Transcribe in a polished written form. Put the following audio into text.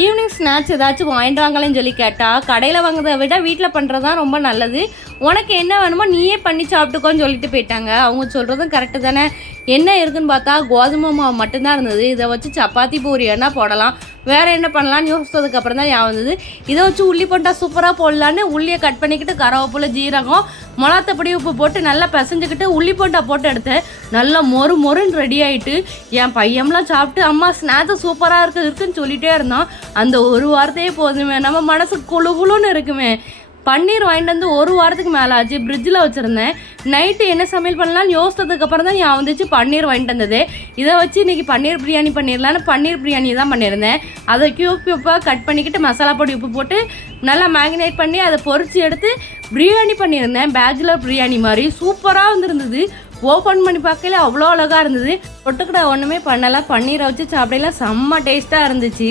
Evening snacks ஏதாச்சும் வாங்கிட்டு வாங்கலன்னு சொல்லி கேட்டால் கடையில் வாங்குறதை விட வீட்டில் பண்ணுறது தான் ரொம்ப நல்லது. உனக்கு என்ன வேணுமோ நீயே பண்ணி சாப்பிட்டுக்கோன்னு சொல்லிட்டு போயிட்டாங்க. அவங்க சொல்கிறதும் கரெக்டு தானே. என்ன இருக்குதுன்னு பார்த்தா கோதுமை மாவு மட்டும்தான் இருந்தது. இதை வச்சு சப்பாத்தி பூரி என்ன போடலாம், வேறு என்ன பண்ணலான்னு யோசித்ததுக்கப்புறம் தான் ஞாபகம் வந்தது. இதை வச்சு உள்ளி போட்டால் சூப்பராக போடலான்னு உள்ளியை கட் பண்ணிக்கிட்டு கருவேப்பிலை, ஜீரகம், மிளகாத்தப்பொடி, உப்பு போட்டு நல்லா பிசைஞ்சிக்கிட்டு உள்ளி போட்டா போட்டு எடுத்தேன். நல்லா மொறுன்னு ரெடி ஆகிட்டு என் பையன்லாம் சாப்பிட்டு அம்மா ஸ்நாக்ஸ் சூப்பராக இருக்குன்னு சொல்லிகிட்டே இருந்தான். அந்த ஒரு வாரத்தையே போதுமே, நம்ம மனசு குழுன்னு இருக்குமே. பன்னீர் வாங்கிட்டு வந்து ஒரு வாரத்துக்கு மேலே ஆச்சு. ஃப்ரிட்ஜில் வச்சுருந்தேன். நைட்டு என்ன சமையல் பண்ணலான்னு யோசித்ததுக்கப்புறம் தான் ஞாபகம் வந்துச்சு பன்னீர் வாங்கிட்டு வந்தது. இதை வச்சு இன்றைக்கி பன்னீர் பிரியாணி பண்ணிடலான்னு பன்னீர் பிரியாணி தான் பண்ணியிருந்தேன். அதை க்யூப்பாக கட் பண்ணிக்கிட்டு மசாலா பொடி, உப்பு போட்டு நல்லா மேக்னேட் பண்ணி அதை பொரித்து எடுத்து பிரியாணி பண்ணியிருந்தேன். பேச்சுலர் பிரியாணி மாதிரி சூப்பராக வந்துருந்தது. ஓப்பன் பண்ணி பார்க்கல அவ்வளோ அழகாக இருந்தது. தொட்டுக்கிட்ட ஒன்றுமே பண்ணலாம். பன்னீரை வச்சு சாப்பிடலாம் செம்ம டேஸ்ட்டாக இருந்துச்சு.